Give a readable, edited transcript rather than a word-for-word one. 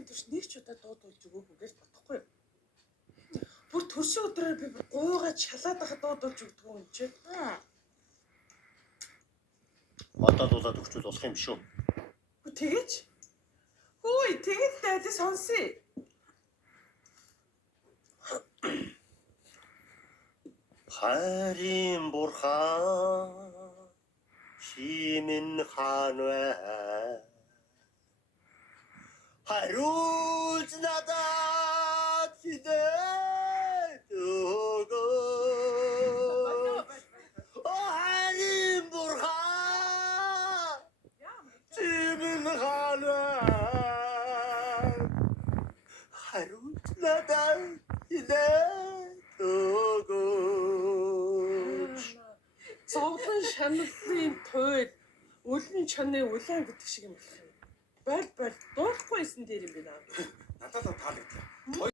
жилийн турш нэг ч удаа дуудуулж өгөөгүй гэж бодохгүй юу? Бүр төрсөн өдрөөр би гуйгаа шалаад байхад дуудуулж өгдөг юм чи. Одоо дуулаад өгчүүл болох юм биш үү? Тэгэж? Хөөе, тэгээд дайдас сонсъё. Хайрын бурхан чимэн ханвэ хариулж надад хидээд өгөө. Хайрын бурхан чимэн ханвэ хариулж надад хидээд өгөө. Зовлон шаналлын туйл өлөн чаны улаан гэдэг шиг юм болох юм. Барь дуулахгүйсэн дээр юм байна. Надад та